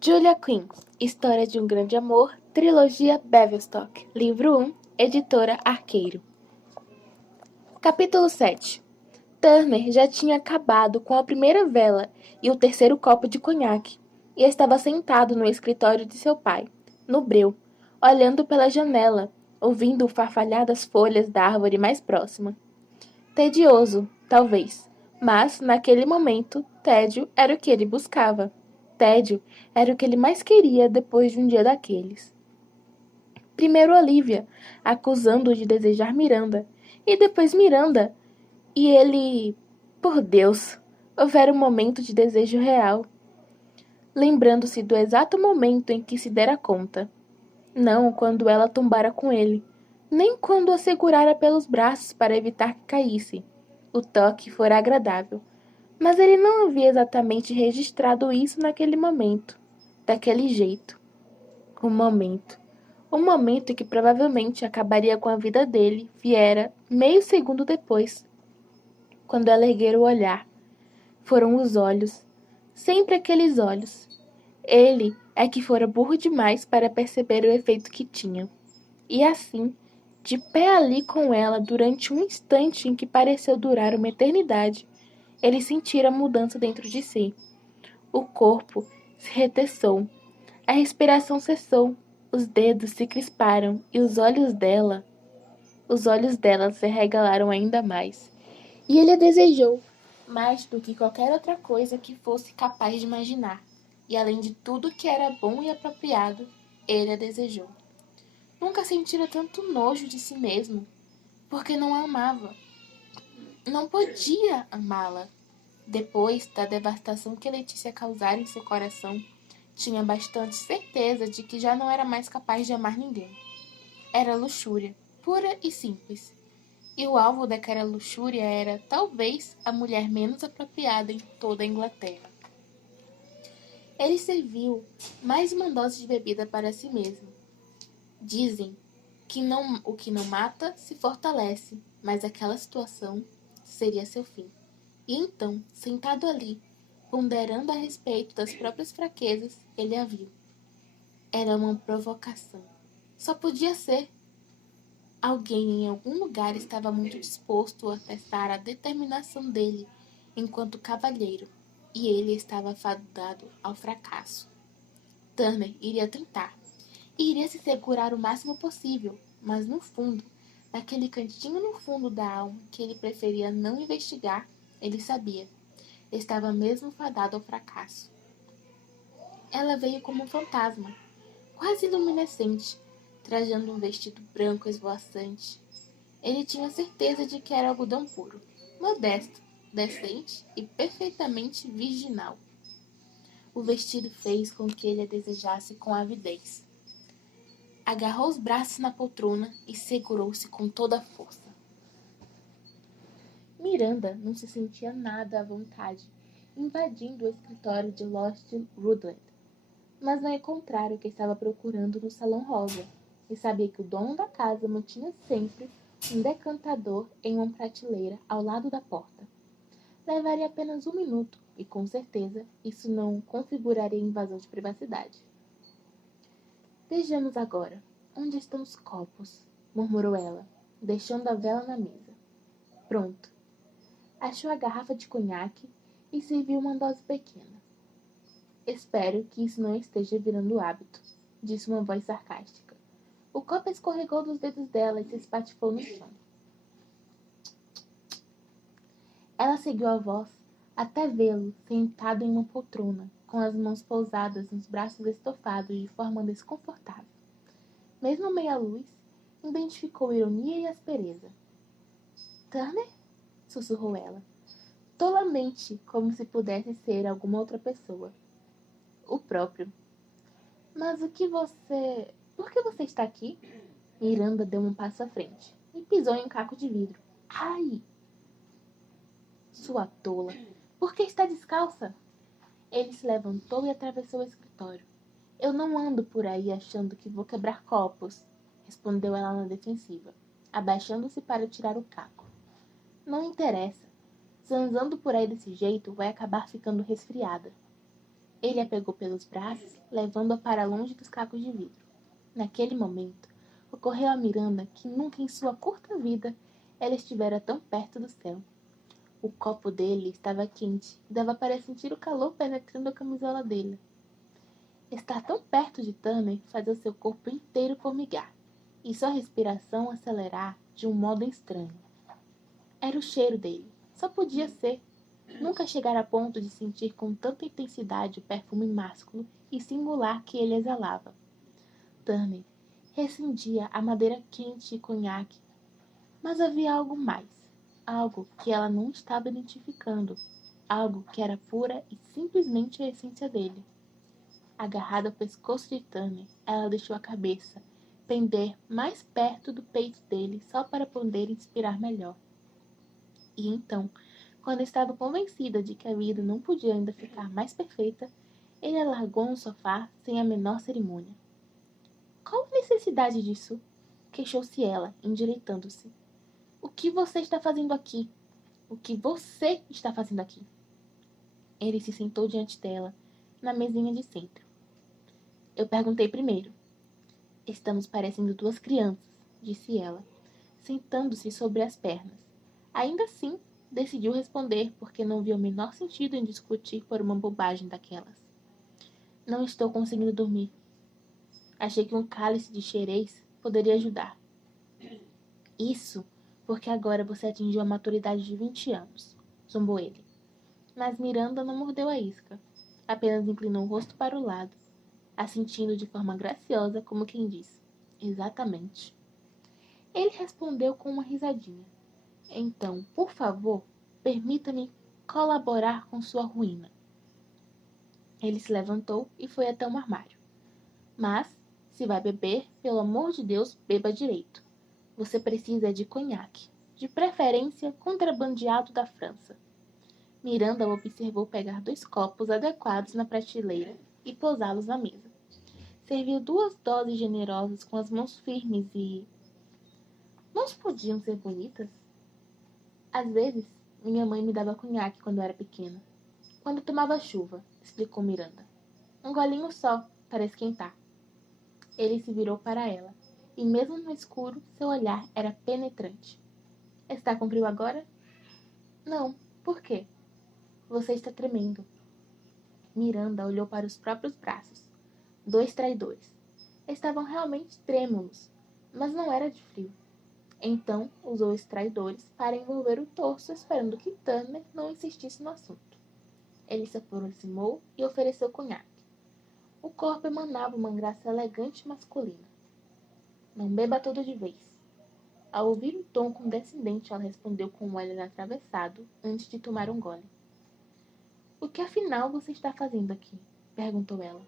Julia Quinn, História de um Grande Amor, Trilogia Bevelstock, Livro 1, Editora Arqueiro. Capítulo 7. Turner já tinha acabado com a primeira vela e o terceiro copo de conhaque, e estava sentado no escritório de seu pai, no breu, olhando pela janela, ouvindo o farfalhar das folhas da árvore mais próxima. Tedioso, talvez, mas, naquele momento, tédio era o que ele buscava. Tédio era o que ele mais queria depois de um dia daqueles. Primeiro Olivia, acusando-o de desejar Miranda, e depois Miranda, e ele... Por Deus, houvera um momento de desejo real, lembrando-se do exato momento em que se dera conta. Não quando ela tombara com ele, nem quando a segurara pelos braços para evitar que caísse. O toque fora agradável, mas ele não havia exatamente registrado isso naquele momento, daquele jeito. O momento. O momento em que provavelmente acabaria com a vida dele viera meio segundo depois, quando ela erguera o olhar. Foram os olhos. Sempre aqueles olhos. Ele é que fora burro demais para perceber o efeito que tinham. E assim, de pé ali com ela durante um instante em que pareceu durar uma eternidade, ele sentira a mudança dentro de si. O corpo se reteçou, a respiração cessou, os dedos se crisparam e os olhos dela se arregalaram ainda mais. E ele a desejou, mais do que qualquer outra coisa que fosse capaz de imaginar. E além de tudo que era bom e apropriado, ele a desejou. Nunca sentira tanto nojo de si mesmo, porque não a amava. Não podia amá-la. Depois da devastação que Letícia causara em seu coração, tinha bastante certeza de que já não era mais capaz de amar ninguém. Era luxúria, pura e simples. E o alvo daquela luxúria era, talvez, a mulher menos apropriada em toda a Inglaterra. Ele serviu mais uma dose de bebida para si mesmo. Dizem que o que não mata se fortalece, mas aquela situação seria seu fim. E então, sentado ali, ponderando a respeito das próprias fraquezas, ele a viu. Era uma provocação. Só podia ser. Alguém em algum lugar estava muito disposto a testar a determinação dele enquanto cavalheiro, e ele estava fadado ao fracasso. Turner iria tentar, e iria se segurar o máximo possível, mas no fundo, naquele cantinho no fundo da alma que ele preferia não investigar, ele sabia. Estava mesmo fadado ao fracasso. Ela veio como um fantasma, quase luminescente, trajando um vestido branco esvoaçante. Ele tinha certeza de que era algodão puro, modesto, decente e perfeitamente virginal. O vestido fez com que ele a desejasse com avidez. Agarrou os braços na poltrona e segurou-se com toda a força. Miranda não se sentia nada à vontade, invadindo o escritório de Lord Rutland, mas não encontrara o que estava procurando no salão rosa, e sabia que o dono da casa mantinha sempre um decantador em uma prateleira ao lado da porta. Levaria apenas 1 minuto, e com certeza isso não configuraria invasão de privacidade. Vejamos agora. Onde estão os copos? Murmurou ela, deixando a vela na mesa. Pronto. Achou a garrafa de conhaque e serviu uma dose pequena. Espero que isso não esteja virando hábito, disse uma voz sarcástica. O copo escorregou dos dedos dela e se espatifou no chão. Ela seguiu a voz até vê-lo sentado em uma poltrona, com as mãos pousadas nos braços estofados de forma desconfortável. Mesmo à meia-luz, identificou ironia e aspereza. Turner? Sussurrou ela, tolamente, como se pudesse ser alguma outra pessoa. O próprio. Mas o que você... Por que você está aqui? Miranda deu um passo à frente e pisou em um caco de vidro. Ai! Sua tola! Por que está descalça? Ele se levantou e atravessou o escritório. Eu não ando por aí achando que vou quebrar copos, respondeu ela na defensiva, abaixando-se para tirar o caco. Não interessa. Zanzando por aí desse jeito, vai acabar ficando resfriada. Ele a pegou pelos braços, levando-a para longe dos cacos de vidro. Naquele momento, ocorreu a Miranda que nunca em sua curta vida ela estivera tão perto do céu. O copo dele estava quente e dava para sentir o calor penetrando a camisola dele. Estar tão perto de Tanner fazia seu corpo inteiro formigar e sua respiração acelerar de um modo estranho. Era o cheiro dele. Só podia ser. Nunca chegara a ponto de sentir com tanta intensidade o perfume másculo e singular que ele exalava. Tanner rescindia a madeira quente e conhaque, mas havia algo mais, algo que ela não estava identificando, algo que era pura e simplesmente a essência dele. Agarrada ao pescoço de Tanner, ela deixou a cabeça pender mais perto do peito dele só para poder inspirar melhor. E então, quando estava convencida de que a vida não podia ainda ficar mais perfeita, ele a largou no sofá sem a menor cerimônia. Qual a necessidade disso? Queixou-se ela, endireitando-se. O que você está fazendo aqui? O que você está fazendo aqui? Ele se sentou diante dela, na mesinha de centro. Eu perguntei primeiro. Estamos parecendo duas crianças, disse ela, sentando-se sobre as pernas. Ainda assim, decidiu responder porque não viu o menor sentido em discutir por uma bobagem daquelas. Não estou conseguindo dormir. Achei que um cálice de xerez poderia ajudar. Isso porque agora você atingiu a maturidade de 20 anos, zombou ele. Mas Miranda não mordeu a isca. Apenas inclinou o rosto para o lado, assentindo de forma graciosa, como quem diz: exatamente. Ele respondeu com uma risadinha. Então, por favor, permita-me colaborar com sua ruína. Ele se levantou e foi até um armário. Mas, se vai beber, pelo amor de Deus, beba direito. Você precisa de conhaque, de preferência contrabandeado da França. Miranda o observou pegar 2 copos adequados na prateleira e pousá-los na mesa. Serviu 2 doses generosas com as mãos firmes e... Mãos podiam ser bonitas? Às vezes, minha mãe me dava conhaque quando eu era pequena. Quando tomava chuva, explicou Miranda. Um golinho só, para esquentar. Ele se virou para ela, e mesmo no escuro, seu olhar era penetrante. Está com frio agora? Não. Por quê? Você está tremendo. Miranda olhou para os próprios braços. 2 traidores. Estavam realmente trêmulos, mas não era de frio. Então, usou os traidores para envolver o torso, esperando que Tanner não insistisse no assunto. Ele se aproximou e ofereceu conhaque. O corpo emanava uma graça elegante e masculina. Não beba tudo de vez. Ao ouvir o tom condescendente, ela respondeu com um olhar atravessado antes de tomar um gole. O que afinal você está fazendo aqui? Perguntou ela.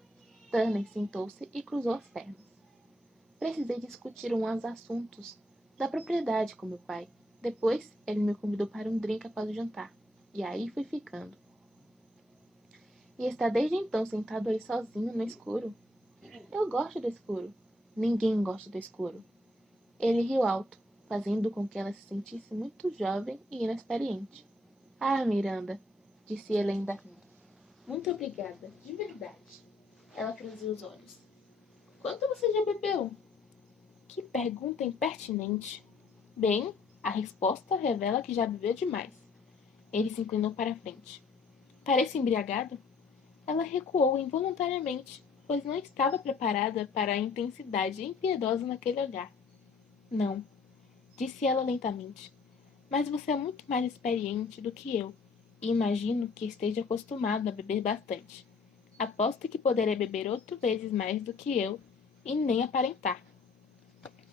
Tanner sentou-se e cruzou as pernas. Precisei discutir uns assuntos da propriedade com meu pai. Depois, ele me convidou para um drink após o jantar. E aí fui ficando. E está desde então sentado aí sozinho no escuro. Eu gosto do escuro. Ninguém gosta do escuro. Ele riu alto, fazendo com que ela se sentisse muito jovem e inexperiente. Ah, Miranda, disse ele ainda rindo. Muito obrigada, de verdade. Ela franziu os olhos. Quanto você já bebeu? Que pergunta impertinente. Bem, a resposta revela que já bebeu demais. Ele se inclinou para a frente. Parece embriagado? Ela recuou involuntariamente, pois não estava preparada para a intensidade impiedosa naquele olhar. Não, disse ela lentamente. Mas você é muito mais experiente do que eu, e imagino que esteja acostumado a beber bastante. Aposto que poderia beber 8 vezes mais do que eu, e nem aparentar.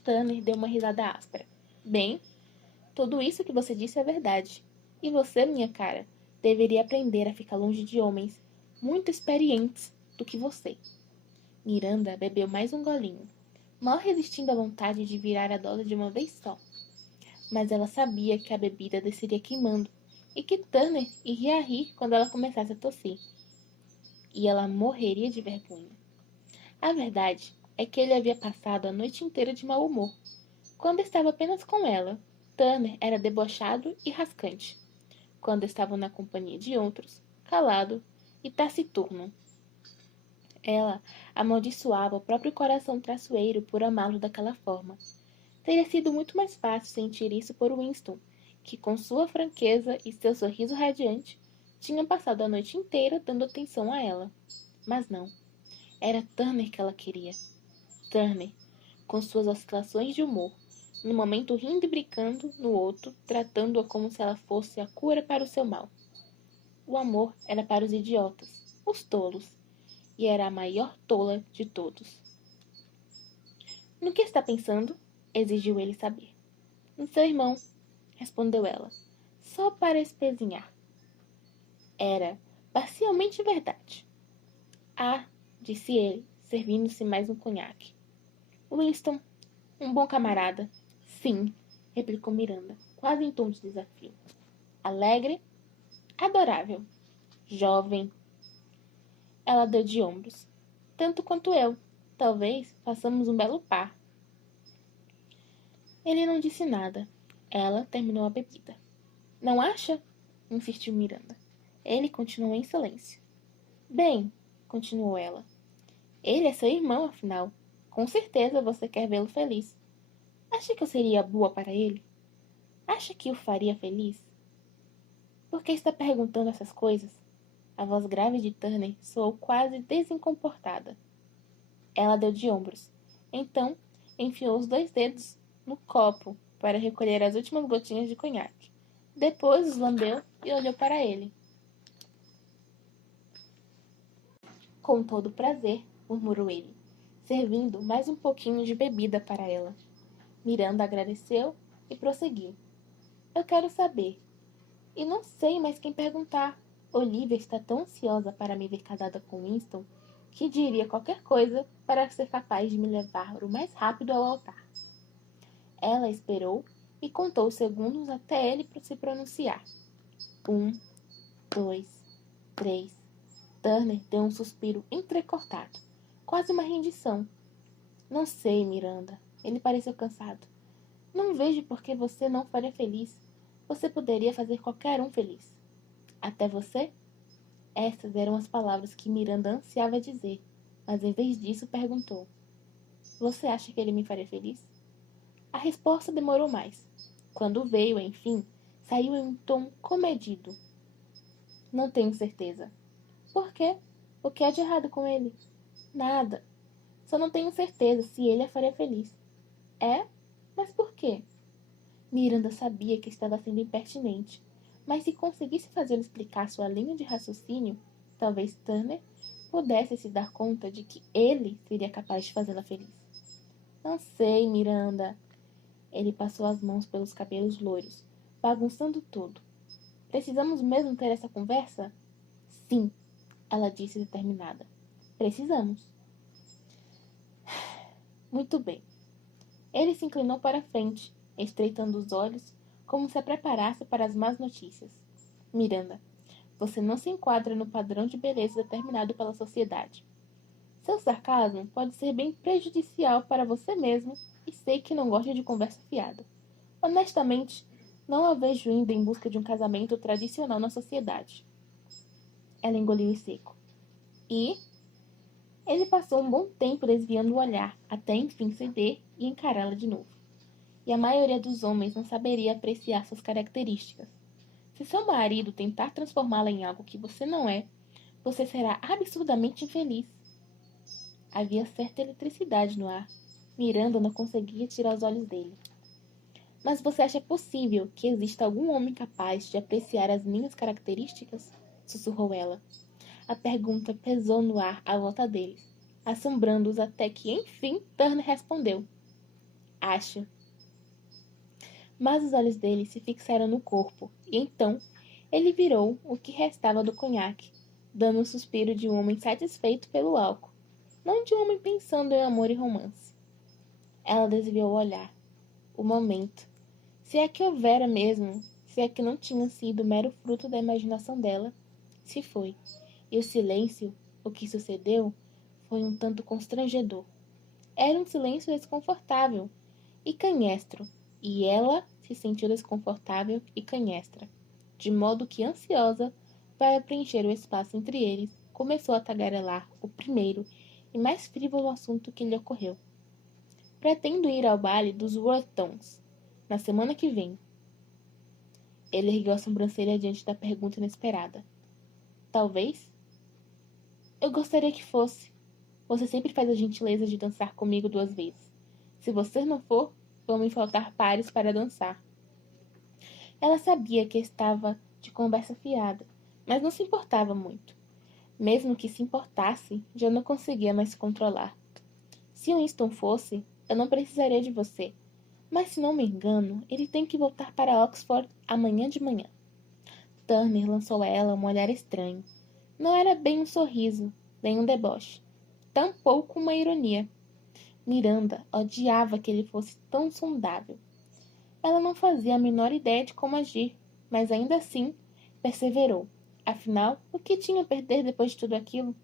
Tanner deu uma risada áspera. Bem, tudo isso que você disse é verdade. E você, minha cara, deveria aprender a ficar longe de homens muito experientes do que você. Miranda bebeu mais um golinho, mal resistindo à vontade de virar a dose de uma vez só. Mas ela sabia que a bebida desceria queimando e que Tanner iria rir quando ela começasse a tossir. E ela morreria de vergonha. A verdade é que ele havia passado a noite inteira de mau humor. Quando estava apenas com ela, Tanner era debochado e rascante. Quando estavam na companhia de outros, calado e taciturno. Ela amaldiçoava o próprio coração traiçoeiro por amá-lo daquela forma. Teria sido muito mais fácil sentir isso por Winston, que com sua franqueza e seu sorriso radiante, tinha passado a noite inteira dando atenção a ela. Mas não, era Turner que ela queria. Turner, com suas oscilações de humor, num momento rindo e brincando, no outro, tratando-a como se ela fosse a cura para o seu mal. O amor era para os idiotas, os tolos, e era a maior tola de todos. No que está pensando? Exigiu ele saber. No seu irmão, respondeu ela, só para espezinhar. Era parcialmente verdade. Ah, disse ele, servindo-se mais um conhaque. Winston, um bom camarada. Sim, replicou Miranda, quase em tom de desafio. Alegre, adorável, jovem. Ela deu de ombros. Tanto quanto eu. Talvez façamos um belo par. Ele não disse nada. Ela terminou a bebida. Não acha? Insistiu Miranda. Ele continuou em silêncio. Bem, continuou ela. Ele é seu irmão, afinal. Com certeza você quer vê-lo feliz. Acha que eu seria boa para ele? Acha que o faria feliz? Por que está perguntando essas coisas? A voz grave de Turner soou quase desencomportada. Ela deu de ombros. Então, enfiou os 2 dedos no copo para recolher as últimas gotinhas de conhaque. Depois os lambeu e olhou para ele. Com todo prazer, murmurou ele, servindo mais um pouquinho de bebida para ela. Miranda agradeceu e prosseguiu. Eu quero saber. E não sei mais quem perguntar. Olivia está tão ansiosa para me ver casada com Winston que diria qualquer coisa para ser capaz de me levar o mais rápido ao altar. Ela esperou e contou os segundos até ele se pronunciar. 1, 2, 3. Turner deu um suspiro entrecortado, quase uma rendição. Não sei, Miranda. Ele pareceu cansado. Não vejo por que você não faria feliz. Você poderia fazer qualquer um feliz. Até você? Essas eram as palavras que Miranda ansiava dizer, mas em vez disso perguntou: Você acha que ele me faria feliz? A resposta demorou mais. Quando veio, enfim, saiu em um tom comedido. Não tenho certeza. Por quê? O que há de errado com ele? Nada. Só não tenho certeza se ele a faria feliz. É? Mas por quê? Miranda sabia que estava sendo impertinente, mas se conseguisse fazê-lo explicar sua linha de raciocínio, talvez Turner pudesse se dar conta de que ele seria capaz de fazê-la feliz. Não sei, Miranda. Ele passou as mãos pelos cabelos loiros, bagunçando tudo. Precisamos mesmo ter essa conversa? Sim, ela disse determinada. Precisamos. Muito bem. Ele se inclinou para a frente, estreitando os olhos, como se a preparasse para as más notícias. Miranda, você não se enquadra no padrão de beleza determinado pela sociedade. Seu sarcasmo pode ser bem prejudicial para você mesmo e sei que não gosta de conversa fiada. Honestamente, não a vejo indo em busca de um casamento tradicional na sociedade. Ela engoliu em seco. E ele passou um bom tempo desviando o olhar, até enfim ceder e encará-la de novo. E a maioria dos homens não saberia apreciar suas características. Se seu marido tentar transformá-la em algo que você não é, você será absurdamente infeliz. Havia certa eletricidade no ar. Miranda não conseguia tirar os olhos dele. Mas você acha possível que exista algum homem capaz de apreciar as minhas características? Sussurrou ela. A pergunta pesou no ar à volta deles, assombrando-os até que, enfim, Turner respondeu. Acho. Mas os olhos dele se fixaram no corpo, e então ele virou o que restava do conhaque, dando um suspiro de um homem satisfeito pelo álcool, não de um homem pensando em amor e romance. Ela desviou o olhar. O momento. Se é que houvera mesmo, se é que não tinha sido mero fruto da imaginação dela, se foi. E o silêncio, o que sucedeu, foi um tanto constrangedor. Era um silêncio desconfortável e canhestro, e ela se sentiu desconfortável e canhestra, de modo que ansiosa para preencher o espaço entre eles, começou a tagarelar o primeiro e mais frívolo assunto que lhe ocorreu. Pretendo ir ao baile dos Worthingtons na semana que vem. Ele ergueu a sobrancelha diante da pergunta inesperada. Talvez? Eu gostaria que fosse. Você sempre faz a gentileza de dançar comigo 2 vezes. Se você não for, vão me faltar pares para dançar. Ela sabia que estava de conversa fiada, mas não se importava muito. Mesmo que se importasse, já não conseguia mais se controlar. Se Winston fosse, eu não precisaria de você. Mas se não me engano, ele tem que voltar para Oxford amanhã de manhã. Turner lançou a ela um olhar estranho. Não era bem um sorriso, nem um deboche. Tampouco uma ironia. Miranda odiava que ele fosse tão sondável. Ela não fazia a menor ideia de como agir, mas ainda assim perseverou. Afinal, o que tinha a perder depois de tudo aquilo?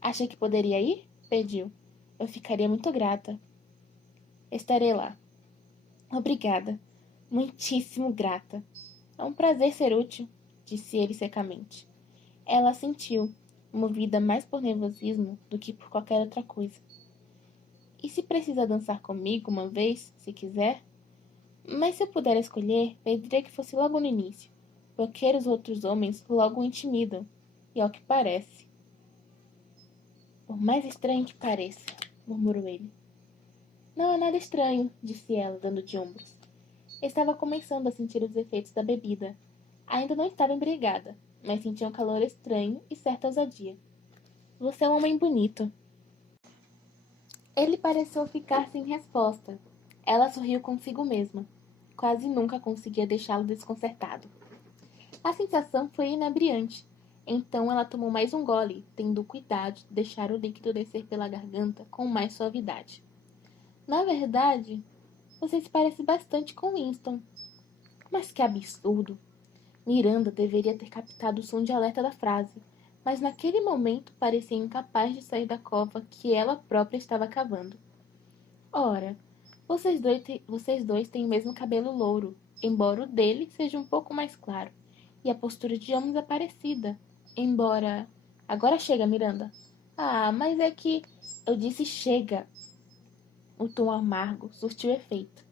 Acha que poderia ir? Pediu. Eu ficaria muito grata. Estarei lá. Obrigada. Muitíssimo grata. É um prazer ser útil, disse ele secamente. Ela assentiu, movida mais por nervosismo do que por qualquer outra coisa. E se precisa dançar comigo uma vez, se quiser? Mas se eu puder escolher, pediria que fosse logo no início, porque os outros homens logo o intimidam, e ao que parece. Por mais estranho que pareça, murmurou ele. Não é nada estranho, disse ela, dando de ombros. Estava começando a sentir os efeitos da bebida. Ainda não estava embriagada, mas sentia um calor estranho e certa ousadia. Você é um homem bonito. Ele pareceu ficar sem resposta. Ela sorriu consigo mesma. Quase nunca conseguia deixá-lo desconcertado. A sensação foi inebriante. Então ela tomou mais um gole, tendo cuidado de deixar o líquido descer pela garganta com mais suavidade. Na verdade, você se parece bastante com Winston. Mas que absurdo! Miranda deveria ter captado o som de alerta da frase, mas naquele momento parecia incapaz de sair da cova que ela própria estava cavando. Ora, vocês dois têm o mesmo cabelo louro, embora o dele seja um pouco mais claro, e a postura de ambos é parecida, embora... Agora chega, Miranda. Ah, mas é que... Eu disse chega. O tom amargo surtiu efeito,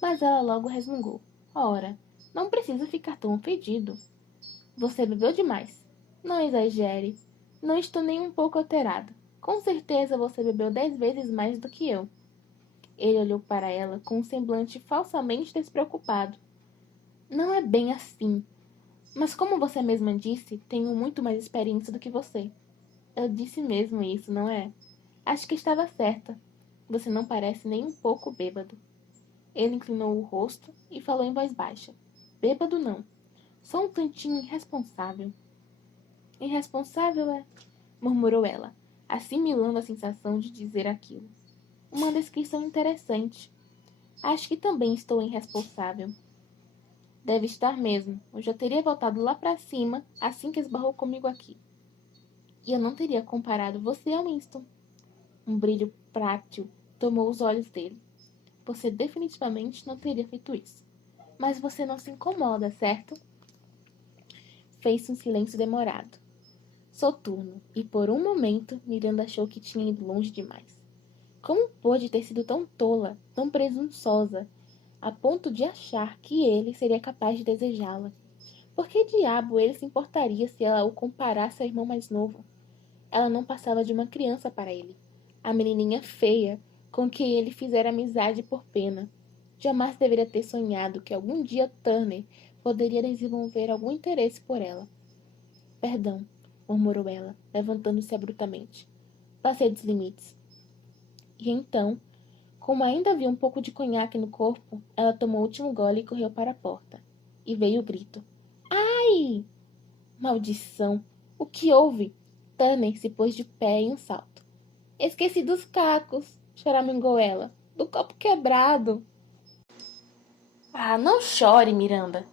mas ela logo resmungou. Ora, não precisa ficar tão ofendido. Você bebeu demais. Não exagere. Não estou nem um pouco alterada. Com certeza você bebeu 10 vezes mais do que eu. Ele olhou para ela com um semblante falsamente despreocupado. Não é bem assim. Mas como você mesma disse, tenho muito mais experiência do que você. Eu disse mesmo isso, não é? Acho que estava certa. Você não parece nem um pouco bêbado. Ele inclinou o rosto e falou em voz baixa. Bêbado não. Só um tantinho irresponsável. Irresponsável é? Murmurou ela, assimilando a sensação de dizer aquilo. Uma descrição interessante. Acho que também estou irresponsável. Deve estar mesmo. Eu já teria voltado lá para cima assim que esbarrou comigo aqui. E eu não teria comparado você a Winston. Um brilho prátil tomou os olhos dele. Você definitivamente não teria feito isso. Mas você não se incomoda, certo? Fez-se um silêncio demorado, soturno, e por um momento Miranda achou que tinha ido longe demais. Como pôde ter sido tão tola, tão presunçosa, a ponto de achar que ele seria capaz de desejá-la? Por que diabo ele se importaria se ela o comparasse ao irmão mais novo? Ela não passava de uma criança para ele. A menininha feia, com quem ele fizera amizade por pena. Jamais deveria ter sonhado que algum dia Turner poderia desenvolver algum interesse por ela. Perdão, murmurou ela, levantando-se abruptamente. Passei dos limites. E então, como ainda havia um pouco de conhaque no corpo, ela tomou o último gole e correu para a porta. E veio o grito. Ai! Maldição! O que houve? Tanner se pôs de pé em um salto. Esqueci dos cacos, choramingou ela. Do copo quebrado. Ah, não chore, Miranda.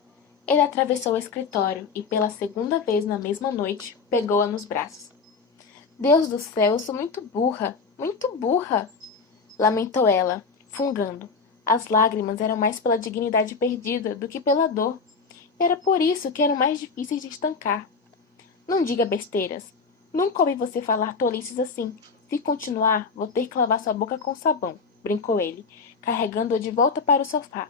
Ele atravessou o escritório e, pela segunda vez na mesma noite, pegou-a nos braços. Deus do céu, eu sou muito burra, lamentou ela, fungando. As lágrimas eram mais pela dignidade perdida do que pela dor. Era por isso que eram mais difíceis de estancar. Não diga besteiras. Nunca ouvi você falar tolices assim. Se continuar, vou ter que lavar sua boca com sabão, brincou ele, carregando-a de volta para o sofá.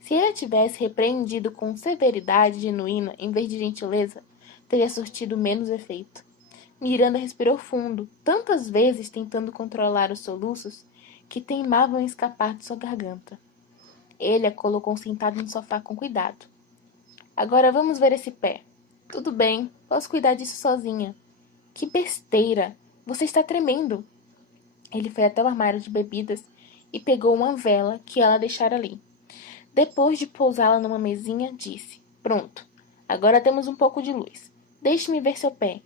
Se ele a tivesse repreendido com severidade genuína em vez de gentileza, teria surtido menos efeito. Miranda respirou fundo, tantas vezes tentando controlar os soluços que teimavam em escapar de sua garganta. Ele a colocou sentada no sofá com cuidado. Agora vamos ver esse pé. Tudo bem, posso cuidar disso sozinha. Que besteira! Você está tremendo! Ele foi até o armário de bebidas e pegou uma vela que ela deixara ali. Depois de pousá-la numa mesinha, disse: Pronto, agora temos um pouco de luz. Deixe-me ver seu pé.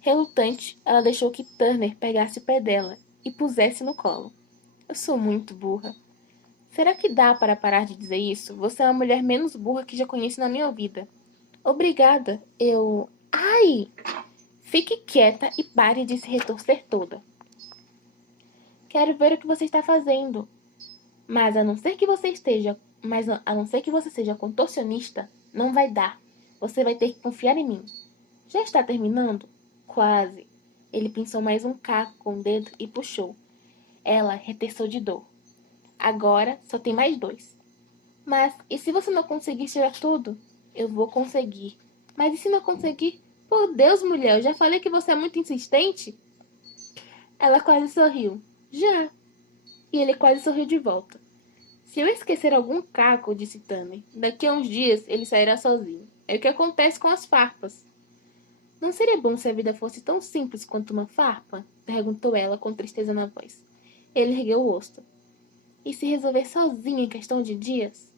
Relutante, ela deixou que Turner pegasse o pé dela e pusesse no colo. Eu sou muito burra. Será que dá para parar de dizer isso? Você é a mulher menos burra que já conheci na minha vida. Obrigada. Ai! Fique quieta e pare de se retorcer toda. Quero ver o que você está fazendo. Mas a não ser que você esteja, mas a não ser que você seja contorcionista, não vai dar. Você vai ter que confiar em mim. Já está terminando? Quase. Ele pinçou mais um caco com o dedo e puxou. Ela retessou de dor. Agora só tem mais 2. Mas e se você não conseguir tirar tudo? Eu vou conseguir. Mas e se não conseguir? Por Deus, mulher, eu já falei que você é muito insistente. Ela quase sorriu. Já. E ele quase sorriu de volta. Se eu esquecer algum caco, disse Tanner, daqui a uns dias ele sairá sozinho. É o que acontece com as farpas. Não seria bom se a vida fosse tão simples quanto uma farpa? Perguntou ela com tristeza na voz. Ele ergueu o rosto. E se resolver sozinho em questão de dias?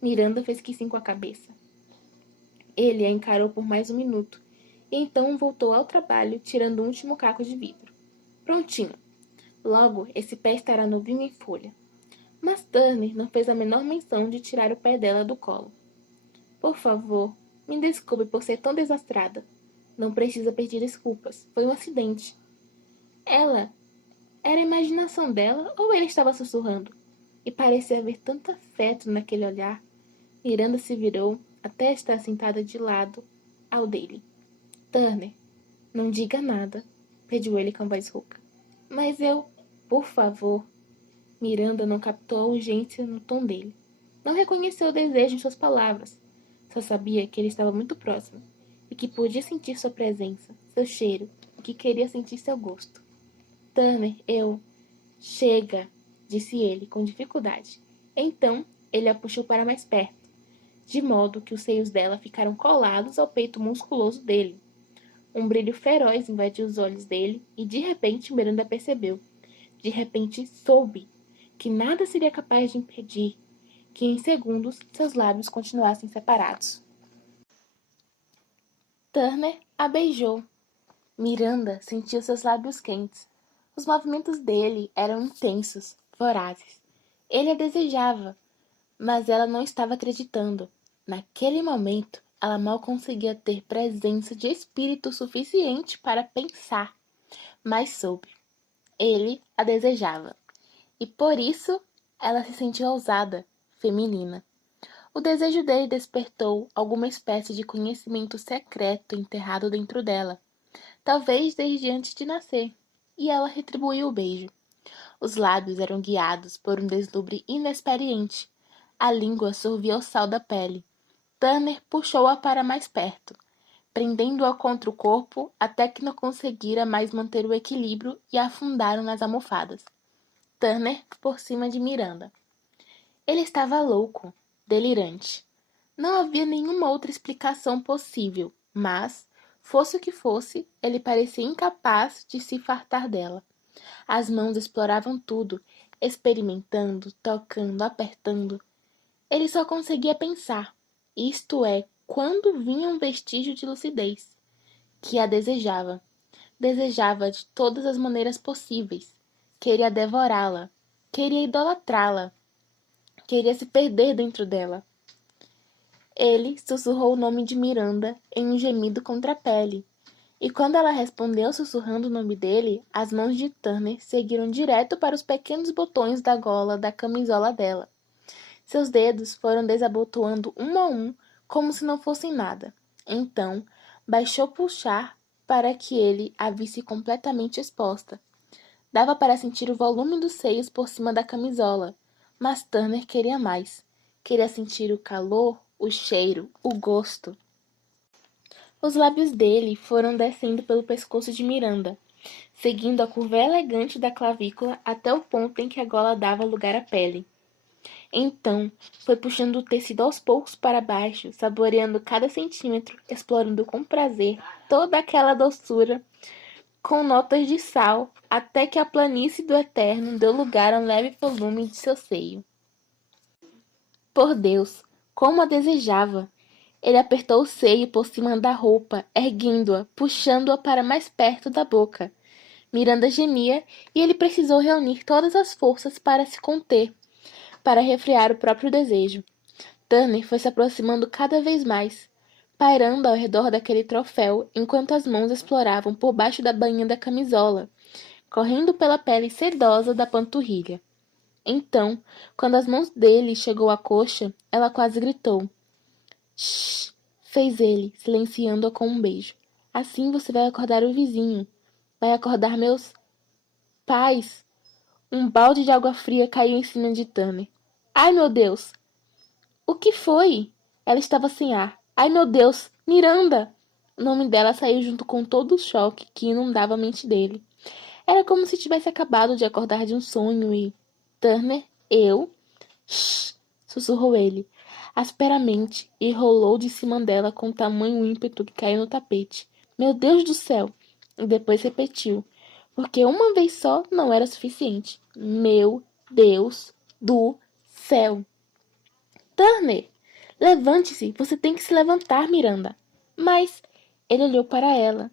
Miranda fez que sim com a cabeça. Ele a encarou por mais um minuto, e então voltou ao trabalho, tirando o último caco de vidro. Prontinho. Logo, esse pé estará novinho em folha. Mas Turner não fez a menor menção de tirar o pé dela do colo. Por favor, me desculpe por ser tão desastrada. Não precisa pedir desculpas. Foi um acidente. Ela... Era a imaginação dela ou ele estava sussurrando? E parecia haver tanto afeto naquele olhar. Miranda se virou até estar sentada de lado ao dele. Turner, não diga nada, pediu ele com voz rouca. Mas eu... Por favor. Miranda não captou a urgência no tom dele. Não reconheceu o desejo em suas palavras. Só sabia que ele estava muito próximo e que podia sentir sua presença, seu cheiro, e que queria sentir seu gosto. Turner, eu... Chega, disse ele com dificuldade. Então, ele a puxou para mais perto, de modo que os seios dela ficaram colados ao peito musculoso dele. Um brilho feroz invadiu os olhos dele e, de repente, Miranda percebeu. De repente, soube que nada seria capaz de impedir que, em segundos, seus lábios continuassem separados. Turner a beijou. Miranda sentiu seus lábios quentes. Os movimentos dele eram intensos, vorazes. Ele a desejava, mas ela não estava acreditando. Naquele momento, ela mal conseguia ter presença de espírito suficiente para pensar, mas soube. Ele a desejava. E por isso ela se sentiu ousada, feminina. O desejo dele despertou alguma espécie de conhecimento secreto enterrado dentro dela, talvez desde antes de nascer, e ela retribuiu o beijo. Os lábios eram guiados por um deslumbre inexperiente. A língua sorvia o sal da pele. Turner puxou-a para mais perto, prendendo-a contra o corpo até que não conseguira mais manter o equilíbrio e afundaram nas almofadas. Turner por cima de Miranda. Ele estava louco, delirante. Não havia nenhuma outra explicação possível, mas, fosse o que fosse, ele parecia incapaz de se fartar dela. As mãos exploravam tudo, experimentando, tocando, apertando. Ele só conseguia pensar, isto é, quando vinha um vestígio de lucidez, que a desejava. Desejava de todas as maneiras possíveis. Queria devorá-la, queria idolatrá-la, queria se perder dentro dela. Ele sussurrou o nome de Miranda em um gemido contra a pele, e quando ela respondeu sussurrando o nome dele, as mãos de Turner seguiram direto para os pequenos botões da gola da camisola dela. Seus dedos foram desabotoando um a um, como se não fossem nada. Então, baixou puxar para que ele a visse completamente exposta. Dava para sentir o volume dos seios por cima da camisola, mas Turner queria mais. Queria sentir o calor, o cheiro, o gosto. Os lábios dele foram descendo pelo pescoço de Miranda, seguindo a curva elegante da clavícula até o ponto em que a gola dava lugar à pele. Então, foi puxando o tecido aos poucos para baixo, saboreando cada centímetro, explorando com prazer toda aquela doçura, com notas de sal, até que a planície do eterno deu lugar a um leve volume de seu seio. Por Deus, como a desejava! Ele apertou o seio por cima da roupa, erguendo-a, puxando-a para mais perto da boca. Miranda gemia e ele precisou reunir todas as forças para se conter, para refrear o próprio desejo. Turner foi se aproximando cada vez mais, pairando ao redor daquele troféu enquanto as mãos exploravam por baixo da bainha da camisola, correndo pela pele sedosa da panturrilha. Então, quando as mãos dele chegou à coxa, ela quase gritou. Shh! Fez ele, silenciando-a com um beijo. Assim você vai acordar o vizinho. Vai acordar meus pais. Um balde de água fria caiu em cima de Turner. Ai, meu Deus! O que foi? Ela estava sem ar. Ai, meu Deus! Miranda! O nome dela saiu junto com todo o choque que inundava a mente dele. Era como se tivesse acabado de acordar de um sonho e... Turner, eu... Shh! Sussurrou ele, asperamente, e rolou de cima dela com tamanho ímpeto que caiu no tapete. Meu Deus do céu! E depois repetiu, porque uma vez só não era suficiente. Meu Deus do céu! Turner! Levante-se! Você tem que se levantar, Miranda! Mas... Ele olhou para ela,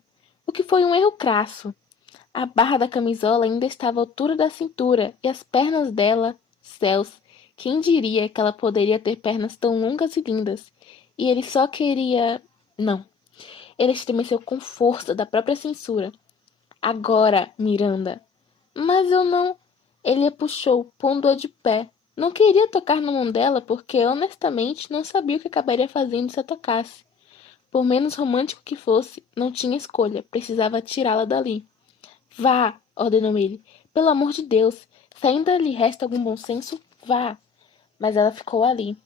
o que foi um erro crasso. A barra da camisola ainda estava à altura da cintura e as pernas dela, céus, quem diria que ela poderia ter pernas tão longas e lindas? E ele só queria... Não. Ele estremeceu com força da própria censura. Agora, Miranda. Mas eu não... Ele a puxou, pondo-a de pé. Não queria tocar na mão dela porque, honestamente, não sabia o que acabaria fazendo se a tocasse. Por menos romântico que fosse, não tinha escolha. Precisava tirá-la dali. Vá, ordenou ele. Pelo amor de Deus, se ainda lhe resta algum bom senso, vá. Mas ela ficou ali,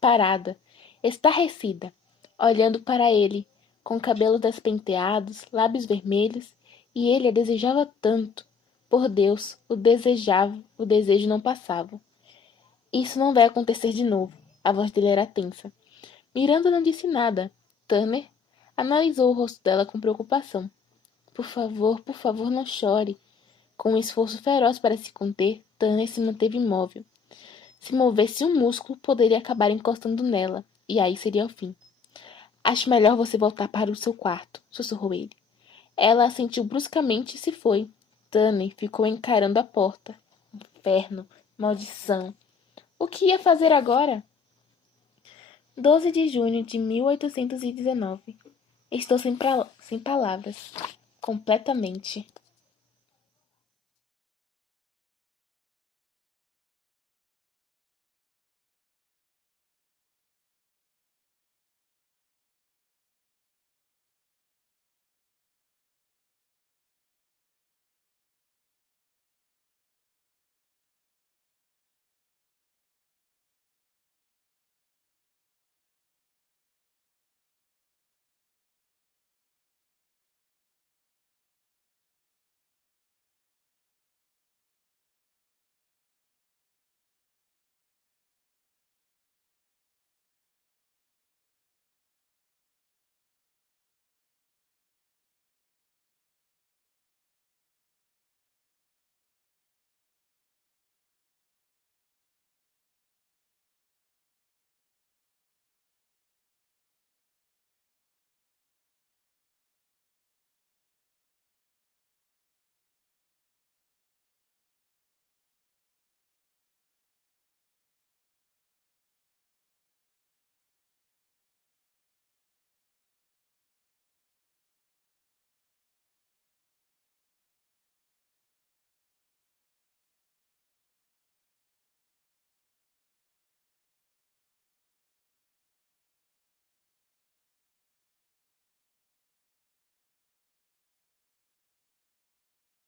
parada, estarrecida, olhando para ele, com cabelos despenteados, lábios vermelhos, e ele a desejava tanto. Por Deus, o desejava, o desejo não passava. Isso não vai acontecer de novo. A voz dele era tensa. Miranda não disse nada. Turner analisou o rosto dela com preocupação. Por favor, não chore. Com um esforço feroz para se conter, Turner se manteve imóvel. Se movesse um músculo, poderia acabar encostando nela, e aí seria o fim. Acho melhor você voltar para o seu quarto, sussurrou ele. Ela assentiu bruscamente e se foi. Turner ficou encarando a porta. Inferno, maldição. O que ia fazer agora? 12 de junho de 1819. Estou sem palavras. Completamente.